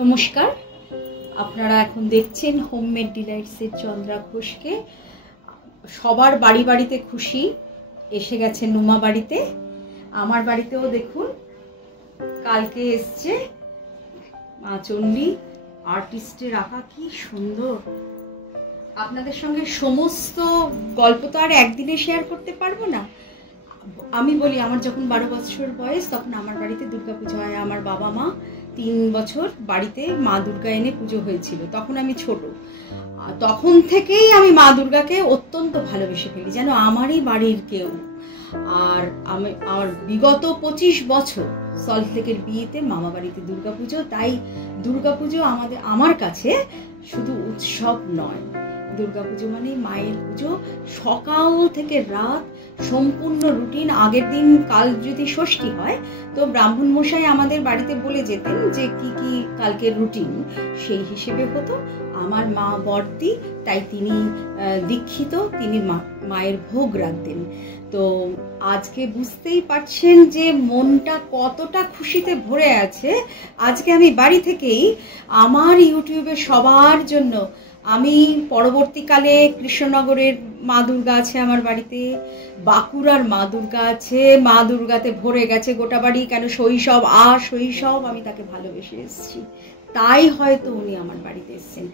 নমস্কার, আপনারা এখন দেখছেন হোমমেড ডিলাইটসের চন্দ্রা ঘোষকে। সবার বাড়ি বাড়িতে খুশি, এসে গেছে নুমা বাড়িতে। আমার বাড়িতেও দেখুন কালকে এসছে মা চণ্ডী, আর্টিস্টের আঁকা, কি সুন্দর। আপনাদের সঙ্গে সমস্ত গল্প তো আর একদিনে শেয়ার করতে পারবো না। আমি বলি, আমার যখন 12 বছর বয়স তখন আমার বাড়িতে দুর্গা পুজো হয়। আমার বাবা মা 3 বছর বাড়িতে মা দুর্গা এনে পুজো হয়েছিল, তখন আমি ছোট। তখন থেকেই আমি মা দুর্গাকে অত্যন্ত ভালোবেসে ফেলি, যেন আমারই বাড়ির কেউ। আর আমার বিগত 25 বছর সল্টলেকের বিয়েতে মামা বাড়িতে দুর্গাপুজো। তাই দুর্গাপুজো আমার কাছে শুধু উৎসব নয়, দুর্গাপুজো মানে মায়ের পুজো। সকাল থেকে রাত সম্পূর্ণ রুটিন। আগের দিন কাল যদি ষষ্ঠী হয় তো ব্রাহ্মণ মশাই আমাদের বাড়িতে বলে যেতেন যে কি কি কালকের রুটিন, সেই হিসেবে হতো। আমার মা বর্দি, তাই তিনি দীক্ষিত, তিনি মায়ের ভোগ রাখতেন। তো আজকে বুঝতেই পারছেন যে মনটা কতটা খুশিতে ভরে আছে। আজকে আমি বাড়ি থেকেই আমার ইউটিউবে সবার জন্য, আমি পরবর্তীকালে কৃষ্ণনগরের মা দুর্গা আছে আমার বাড়িতে, বাঁকুড়ার মা দুর্গা আছে, মা দুর্গাতে ভরে গেছে গোটা বাড়ি। কেন শৈশব আমি তাকে ভালোবেসে এসেছি, তাই হয়তো উনি আমার বাড়িতে এসেছেন।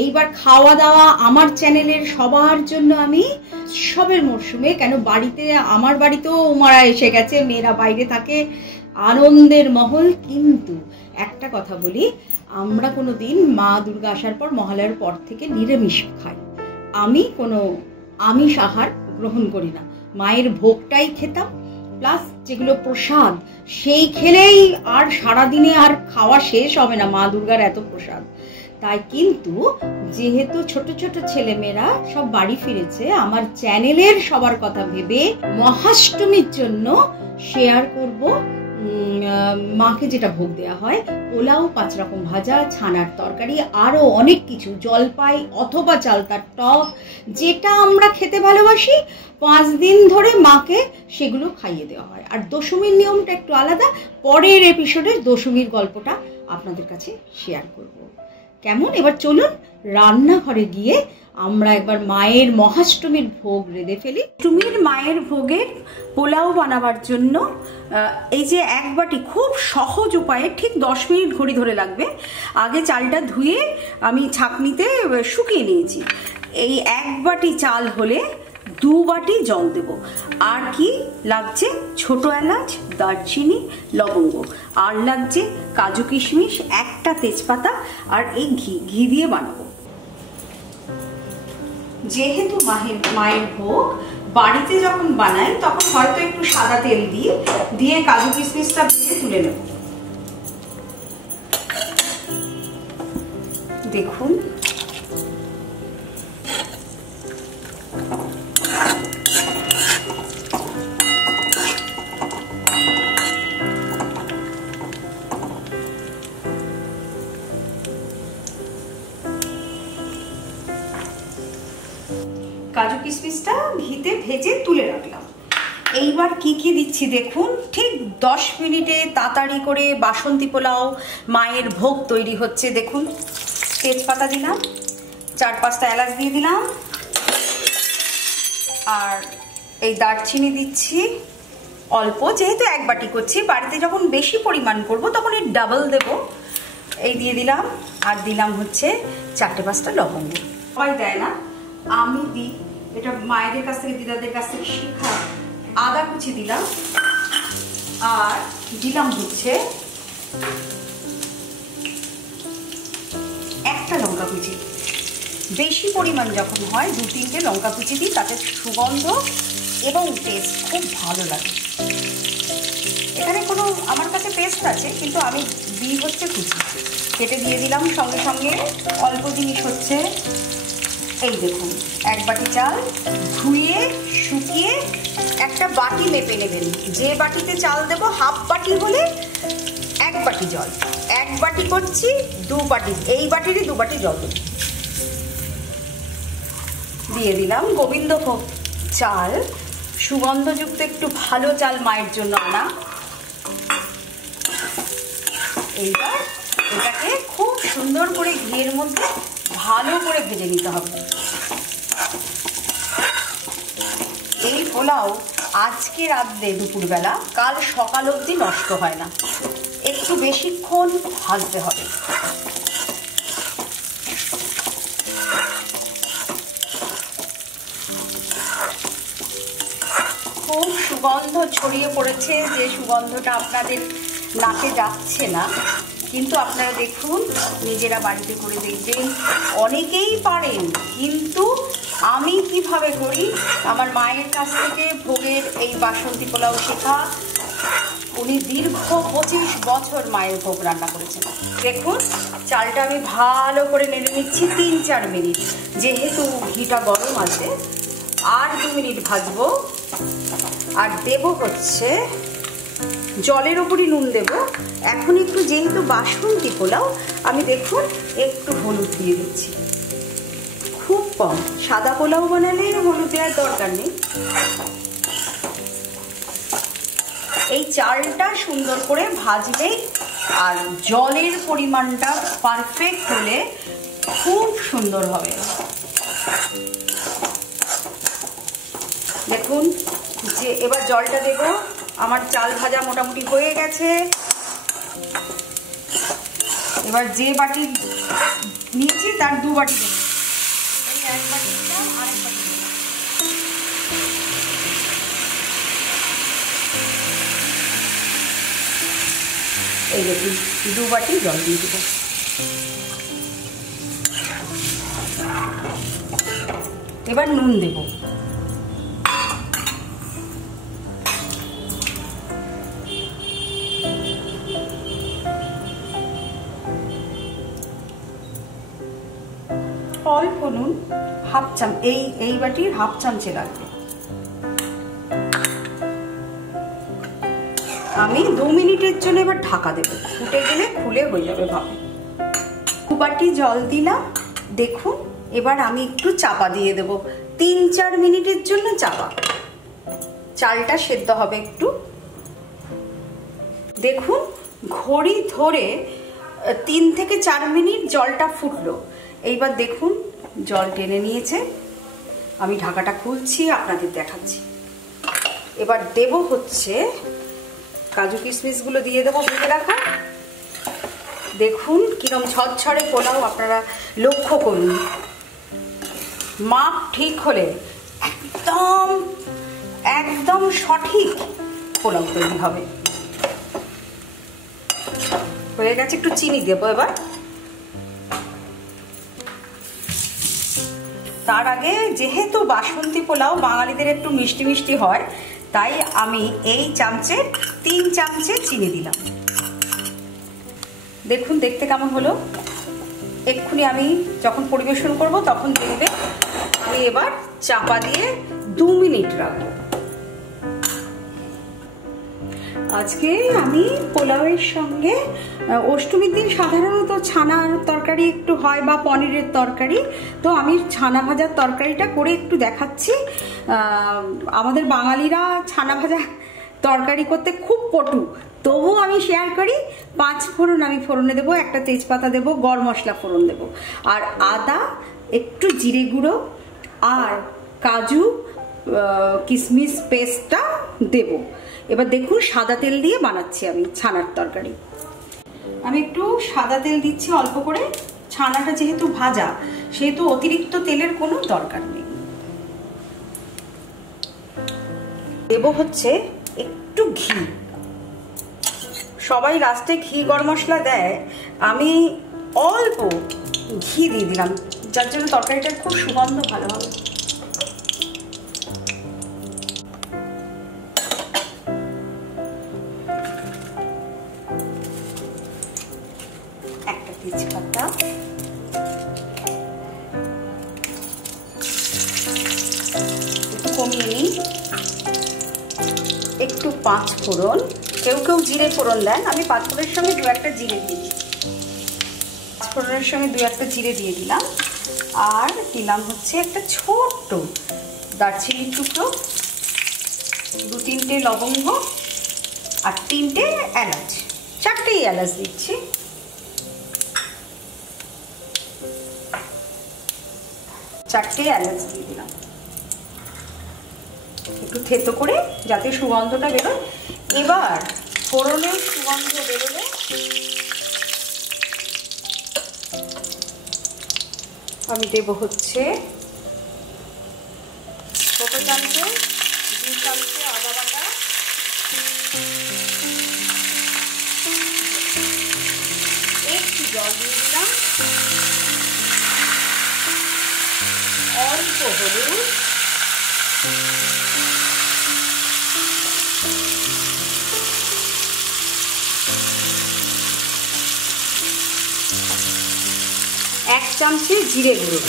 এইবার খাওয়া দাওয়া আমার চ্যানেলের সবার জন্য আমি উৎসবের মরশুমে, কেন বাড়িতে, আমার বাড়িতেও উমারা এসে গেছে, মেয়েরা বাইরে থাকে, আনন্দের মহল। কিন্তু একটা কথা বলি, আমরা কোনোদিন মা দুর্গা আসার পর, মহালয়ার পর থেকে নিরামিষ খাই। আমি কোনো আমিষ আহার গ্রহণ করি না। মায়ের ভোগটাই খেতাম, প্লাস যেগুলো প্রসাদ, সেই খেলেই আর সারাদিনে আর খাওয়া শেষ হবে না, মা দুর্গার এত প্রসাদ। তাই কিন্তু যেহেতু ছোট ছোট ছেলেমেয়েরা সব বাড়ি ফিরেছে, আমার চ্যানেলের সবার কথা ভেবে মহাষ্টমীর জন্য শেয়ার করব মাকে যেটা ভোগ দেওয়া হয়, পোলাও, 5 রকম ভাজা, ছানার তরকারি, আরো অনেক কিছু, জলপাই অথবা চালতার টক, যেটা আমরা খেতে ভালোবাসি। 5 দিন ধরে মাকে সেগুলো খাইয়ে দেওয়া হয়। আর দশমীর নিয়মটা একটু আলাদা, পরের এপিসোডে দশমীর গল্পটা আপনাদের কাছে শেয়ার করব। কেমন? এবার চলুন রান্নাঘরে গিয়ে আমরা একবার মায়ের মহাষ্টমীর ভোগ রেঁধে ফেলি। অষ্টমীর মায়ের ভোগের পোলাও বানাবার জন্য এই যে 1 বাটি, খুব সহজ উপায়ে, ঠিক 10 মিনিট ঘড়ি ধরে লাগবে। আগে চালটা ধুয়ে আমি ছাঁকনিতে শুকিয়ে নিয়েছি। এই 1 বাটি চাল হলে 2 বাটি জল দেব। আর কি লাগছে? ছোট এলাচ, দারচিনি, লবঙ্গ, আর লাগছে কাজু কিশমিশ, 1টা তেজপাতা, আর এই ঘি দিয়ে বানাবো। যেহেতু মায়ের ভোগ বাড়িতে যখন বানাই তখন হয়তো একটু সাদা তেল দিয়ে কাজু কিশমিশটা ভেজে তুলে নেব। দেখুন কাজু কিশমিশটা ঘিতে ভেজে তুলে রাখলাম। এইবার কি কি দিচ্ছি দেখুন। ঠিক 10 মিনিটে তাড়াতাড়ি করে বাসন্তী পোলাও মায়ের ভোগ তৈরি হচ্ছে। দেখুন, তেজপাতা দিলাম, 4-5টা এলাচ দিয়ে দিলাম, আর এই দারচিনি দিচ্ছি অল্প, যেহেতু 1 বাটি করছি। বাড়িতে যখন বেশি পরিমাণ করব তখন এর ডাবল দেব। এই দিয়ে দিলাম, আর দিলাম হচ্ছে 4-5টা লবঙ্গ। সবাই দেয় না, আমি দিই, এটা মায়েদের কাছ থেকে, দিদাদের কাছ থেকে শেখা। আদা কুচি দিলাম, আর দিলাম হচ্ছে 1টা লঙ্কা কুচি। বেশি পরিমাণ যখন হয় 2-3টে লঙ্কা কুচি দিই, তাতে সুগন্ধ এবং টেস্ট খুব ভালো লাগে। এখানে কোনো আমার কাছে পেস্ট আছে, কিন্তু আমি দিই হচ্ছে কুচি কেটে দিয়ে দিলাম। সঙ্গে সঙ্গে অল্প জিনিস হচ্ছে, এই দেখুন, 1 বাটি চাল ধুয়ে শুকিয়ে একটা বাটি মেপে নেবেন। যে বাটিতে চাল দেব, 1/2 বাটি হলে 1 বাটি জল। 1 বাটি করছি, 2 বাটি, এই বাটিরই 2 বাটি জল দিয়ে দিলাম। গোবিন্দভোগ চাল, সুগন্ধযুক্ত একটু ভালো চাল, মায়ের জন্য আনা। এইবার এটাকে খুব সুন্দর করে ঘিয়ের মধ্যে ভালো করে ভেজে নিতে হবে। এই পোলাও আজকে রাত্রে দুপুরবেলা কাল সকাল অবধি নষ্ট হয় না, একটু বেশিক্ষণ ভাজতে হবে। খুব সুগন্ধ ছড়িয়ে পড়েছে, যে সুগন্ধটা আপনাদের নাকে যাচ্ছে না, কিন্তু আপনারা দেখুন, নিজেরা বাড়িতে করে দেখবেন। অনেকেই পারেন, কিন্তু আমি কিভাবে করি, আমার মায়ের কাছ থেকে ভোগের এই বাসন্তী পোলাও শেখা। উনি দীর্ঘ 25 বছর মায়ের ভোগ রান্না করেছেন। দেখুন, চালটা আমি ভালো করে নেড়ে নিচ্ছি 3-4 মিনিট। যেহেতু ঘিটা গরম আছে, আর 2 মিনিট ভাজবো। আর দেব হচ্ছে জলের ওপরই নুন দেব এখন একটু, যেহেতু বাসন্তী পোলাও। আমি দেখুন একটু হলুদ দিয়ে দিচ্ছি, খুব কম। সাদা পোলাও বানালে হলুদ দেওয়ার দরকার নেই। এই চালটা সুন্দর করে ভাজলেই, আর জলের পরিমাণটা পারফেক্ট হলে খুব সুন্দর হবে। দেখুন যে এবার জলটা দেব। আমার চাল ভাজা মোটামুটি হয়ে গেছে। এবার যে বাটি নিয়েছি তার 2 বাটি দেব। এই 1 বাটি দিলাম, আর 1 বাটি দিলাম। এই দেখুন 2 বাটি জল দিয়ে দেব। এবার নুন দেব। অল্প নুন, হাফ চামচ, এই বাটির হাফ চামচে লাগবে। আমি 2 মিনিটের জন্য এবার ঢাকা দেব, ফুটে গেলে খুলে হয়ে যাবে ভাবে। 2 বাটি জল দিলাম। দেখুন এবার আমি একটু চাপা দিয়ে দেব, 3-4 মিনিটের জন্য চাপা। চালটা সেদ্ধ হবে একটু। দেখুন ঘড়ি ধরে 3 থেকে 4 মিনিট জলটা ফুটলো। এইবার দেখুন জল টেনে নিয়েছে। আমি ঢাকাটা খুলছি, আপনাদের দেখাচ্ছি। এবার দেব হচ্ছে কাজু কিশমিশগুলো দিয়ে দেবো ভেজে রাখা। দেখুন কিরম ঝরঝরে পোলাও, আপনারা লক্ষ্য করুন। মাপ ঠিক হলে একদম একদম সঠিক পোলাও তৈরি হবে। হয়ে গেছে, একটু চিনি দেবো এবার। তার আগে যেহেতু বাসন্তী পোলাও বাঙালিদের একটু মিষ্টি মিষ্টি হয়, তাই আমি এই চামচে 3 চামচে চিনি দিলাম। দেখুন দেখতে কেমন হলো। এক্ষুনি আমি যখন পরিবেশন করব তখন দেখবে। আমি এবার চাপা দিয়ে 2 মিনিট রাখবো। আজকে আমি পোলাওয়ের সঙ্গে, অষ্টমীর দিন সাধারণত ছানার তরকারি একটু হয় বা পনিরের তরকারি, তো আমি ছানা ভাজার তরকারিটা করে একটু দেখাচ্ছি। আমাদের বাঙালিরা ছানা ভাজা তরকারি করতে খুব পটু, তবু আমি শেয়ার করি। 5 ফোড়ন আমি ফোড়নে দেবো, একটা তেজপাতা দেবো, গরম মশলা ফোড়ন দেবো, আর আদা, একটু জিরে গুঁড়ো আর কাজু কিশমিশ পেস্টটা দেব। এবার দেখুন সাদা তেল দিয়ে বানাচ্ছি আমি ছানার তরকারি। আমি একটু সাদা তেল দিচ্ছি অল্প করে। ছানাটা যেহেতু ভাজা, সেহেতু অতিরিক্ত তেলের কোনো দরকার নেই। দেব হচ্ছে একটু ঘি। সবাই লাস্টে ঘি গরম মশলা দেয়, আমি অল্প ঘি দিয়ে দিলাম, যার জন্য তরকারিটার খুব সুগন্ধ ভালো হবে। একটা তেজপাতা, একটু কমিয়ে নিই, একটু 5 ফোড়ন। কেউ কেউ জিরে ফোড়ন দেন, আমি 5 ফোড়নের সঙ্গে 2-1টা জিরে দিয়ে দিই। 5 ফোড়নের সঙ্গে 2-1টা জিরে দিয়ে দিলাম। আর দিলাম হচ্ছে একটা ছোট্ট দারচিনির টুকরো, 2-3টে লবঙ্গ আর 3টে এলাচ, 4টেই এলাচ দিচ্ছি। 4টে এলাচ দিয়ে দিলাম, একটু থেতো করে যাতে সুগন্ধটা বেরোয়। এবার ফোড়নের সুগন্ধ বেরোলে আমি দেব হচ্ছে ছোট চামচে 2 চামচে আদা বাটা, একটু জল দিয়ে দিলাম, অল্প হলুদ, এক চামচে জিরে গুঁড়ো,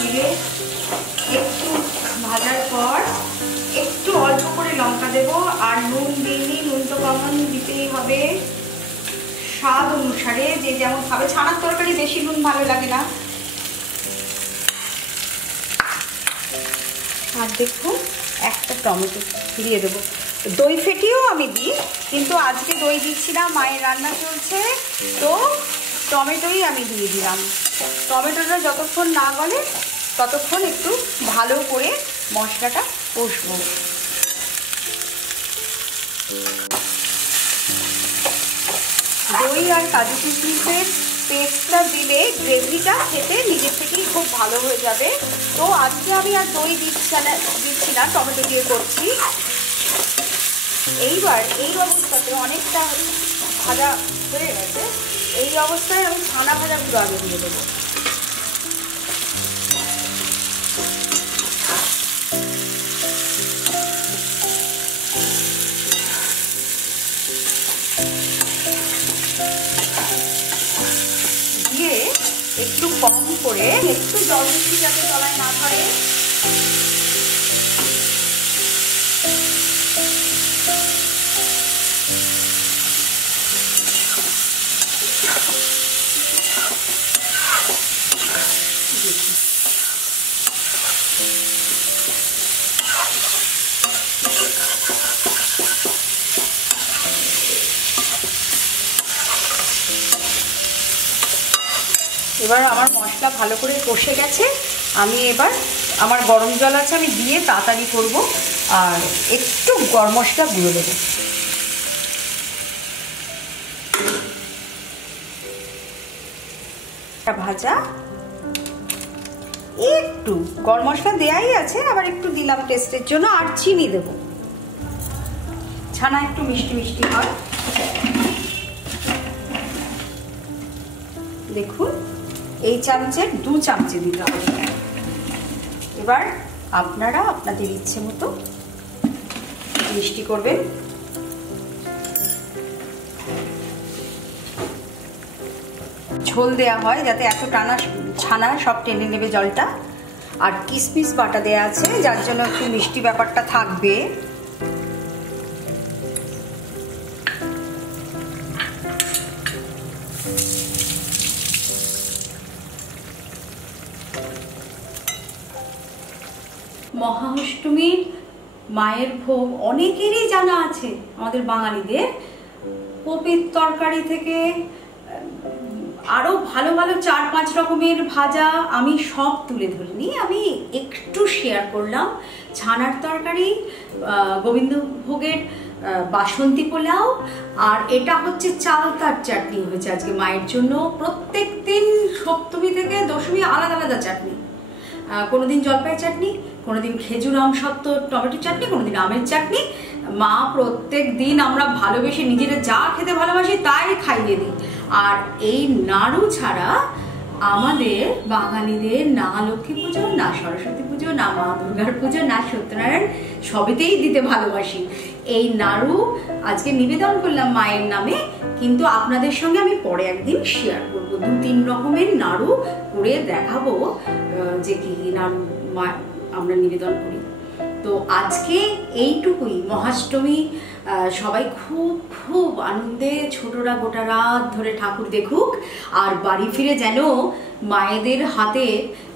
জিরে একটু ভাজার পর একটু অল্প করে লঙ্কা দেব। আর নুন দিইনি, নুন তো কমন দিতেই হবে স্বাদ অনুসারে, যে যেমন খাবে। ছানার তরকারি বেশি নুন ভালো লাগে না। আর দেখুন একটা টমেটো দিয়ে দেবো। দই ফেটিয়েও আমি দিই, কিন্তু আজকে দই দিচ্ছি না, মায়ের রান্না চলছে তো টমেটোই আমি দিয়ে দিলাম। টমেটোটা যতক্ষণ না গলে ততক্ষণ একটু ভালো করে মশলাটা কষবো। দই আর কাজু কিশমিশের পেস্টটা দিলে গ্রেভিটা খেতে নিজের থেকেই খুব ভালো হয়ে যাবে। তো আজকে আমি আর দই দিচ্ছি না, টমেটো দিয়ে করছি। এইবার এই অবস্থাতে অনেকটা ভাজা হয়ে গেছে, এই অবস্থায় আমি ছানা ভাজা গুঁড়ো আগে দিয়ে দেবো। দিয়ে একটু কম করে একটু জল দিচ্ছি যাতে তলায় না ধরে। এবার আমার মশলা ভালো করে কষে গেছে, আমি এবার আমার গরম জল আছে আমি দিয়ে তাড়াতাড়ি করব। আর একটু গরম মশলা গুঁড়ো দেবো। ভাজা একটু গরম মশলা দেয়াই আছে, আবার একটু দিলাম টেস্টের জন্য। আর চিনি দেব, ছানা একটু মিষ্টি মিষ্টি হয়। দেখুন এই চামচের 2 চামচে দিতে হবে। এবার আপনারা আপনাদের ইচ্ছে মতো মিষ্টি করবেন। ঝোল দেয়া হয় যাতে এত টানা ছানা সব টেনে নেবে জলটা। আর কিশমিশ বাটা দেয়া আছে যার জন্য একটু মিষ্টি ব্যাপারটা থাকবে। মহা অষ্টমীর মায়ের ভোগ অনেকেরই জানা আছে আমাদের বাঙালিদের। কপির তরকারি থেকে আরও ভালো ভালো 4-5 রকমের ভাজা আমি সব তুলে ধরিনি, আমি একটু শেয়ার করলাম। ছানার তরকারি, গোবিন্দভোগের বাসন্তী পোলাও, আর এটা হচ্ছে চালতার চাটনি হয়েছে আজকে মায়ের জন্য। প্রত্যেক দিন সপ্তমী থেকে দশমী আলাদা আলাদা চাটনি। কোনোদিন জলপাই চাটনি, কোনোদিন খেজুর আমসত্ত্ব টমেটো চাটনি, কোনোদিন আমের চাটনি। মা প্রত্যেক দিন আমরা ভালোবেসে নিজেরা যা খেতে ভালোবাসি তাই খাইয়ে দিই। আর এই নাড়ু ছাড়া আমাদের বাঙালিদের না লক্ষ্মী পুজো, না সরস্বতী পুজো, না মা দুর্গার পুজো, না সত্যনারায়ণ, সবেতেই দিতে ভালোবাসি। এই নাড়ু আজকে নিবেদন করলাম মায়ের নামে, কিন্তু আপনাদের সঙ্গে আমি পরে একদিন শেয়ার করবো। 2-3 রকমের নাড়ু করে দেখাবো যে কি নাড়ু আমরা নিবেদন করি। তো আজকে এইটুকুই। মহাষ্টমী সবাই খুব খুব আনন্দে ছোটরা গোটা রাত ধরে ঠাকুর দেখুক, আর বাড়ি ফিরে যেন মায়েদের হাতে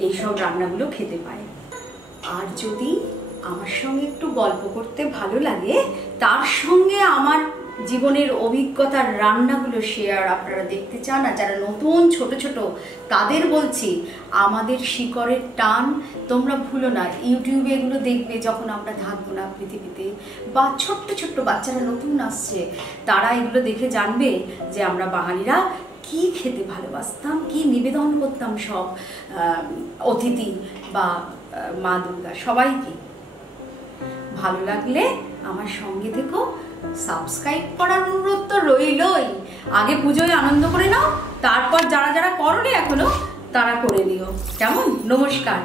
এইসব রান্নাগুলো খেতে পায়। আর যদি আমার সঙ্গে একটু গল্প করতে ভালো লাগে, তার সঙ্গে আমার জীবনের অভিজ্ঞতার রান্নাগুলো শেয়ার আপনারা দেখতে চান, আর যারা নতুন ছোট ছোট তাদের বলছি আমাদের শিকড়ের টান তোমরা ভুলো না। ইউটিউবে এগুলো দেখবে যখন আমরা থাকবো না পৃথিবীতে, বা ছোট্ট ছোট্ট বাচ্চারা নতুন আসছে তারা এগুলো দেখে জানবে যে আমরা বাঙালিরা কি খেতে ভালোবাসতাম, কি নিবেদন করতাম সব অতিথি বা মা দুর্গা সবাইকে। ভালো লাগলে আমার সঙ্গে থেকো, সাবস্ক্রাইব করার অনুরোধ তো রইলই। আগে পুজোয় আনন্দ করে নাও, তারপর যারা যারা করোনি এখনো তারা করে দিও। কেমন? নমস্কার।